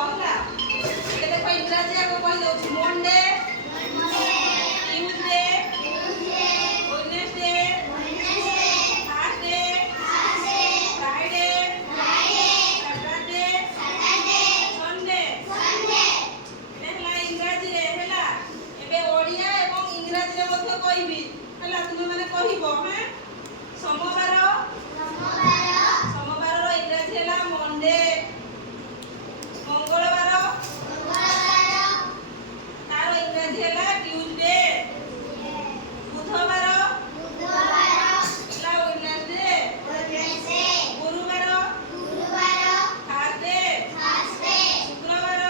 ହେଲା। ଏ ଦେଖ ଇଂରାଜୀ ଆଗ କହି ଦଉଛି ମଣ୍ଡେ ଟ୍ୟୁଜଡେ ୱେଡନେସଡେ ଥାର୍ସଡେ ଫ୍ରାଇଡେ ସାଟରଡେ ସଣ୍ଡେ ହେଲା ଇଂରାଜୀରେ ହେଲା। ଏବେ ଓଡ଼ିଆ ଏବଂ ଇଂରାଜୀରେ ମଧ୍ୟ କହିବି ହେଲା। ତୁମେ ମାନେ କହିବ ହଁ। सोमवार इंग्राजी है मंडे। मंगलवार तार इंग्राजी है ट्यूजडे। बुधवार वेडनेसडे। गुरुवार थर्सडे। शुक्रवार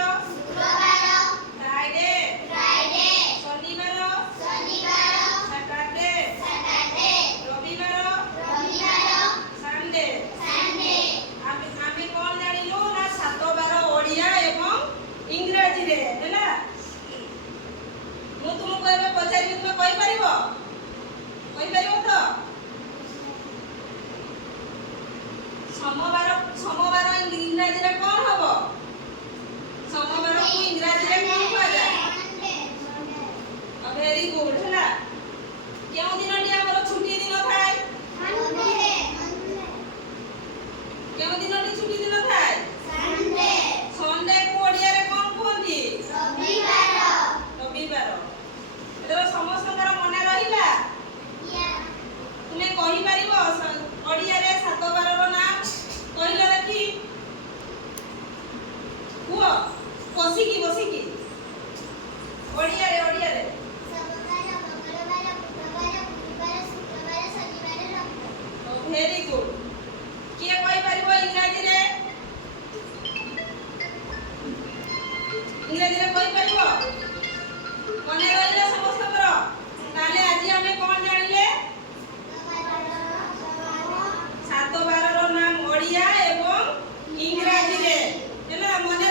फ्राइडे। शनिवार सैटरडे। रविवार संडे। आमे कौन जानिलु ना 7 बार ओडिया एवं इंग्राजी रे हैला। मु तुमको एबे पचारि तुमे कहि परिबो तो सोमवार इंग्राजी रे कौन हबो? सोमवार को इंग्राजी रे कौन कहवा जाय? वेरी गुड हैला। केउ दिनटी हमर छुट्टी दिन थाय? केउ दिनटी छुट्टी दिन थाय? संडे को ओडिया रे कोन कोंती? रविवार। एतो समस्तकर मने रहिला? तुमे कहि परिबो ओडिया रे 7 बार रो नाम कहिला देखी? हुआ बसी की ओडिया रे वेरी गुड। किए कहि परिबो इंग्राजी रे कहि परिबो? मने रहिला समस्तकर? ताले आज हमें कोन जानिले? 7 बार रो नाम ओडिया एवं इंग्राजी रे हैला। मने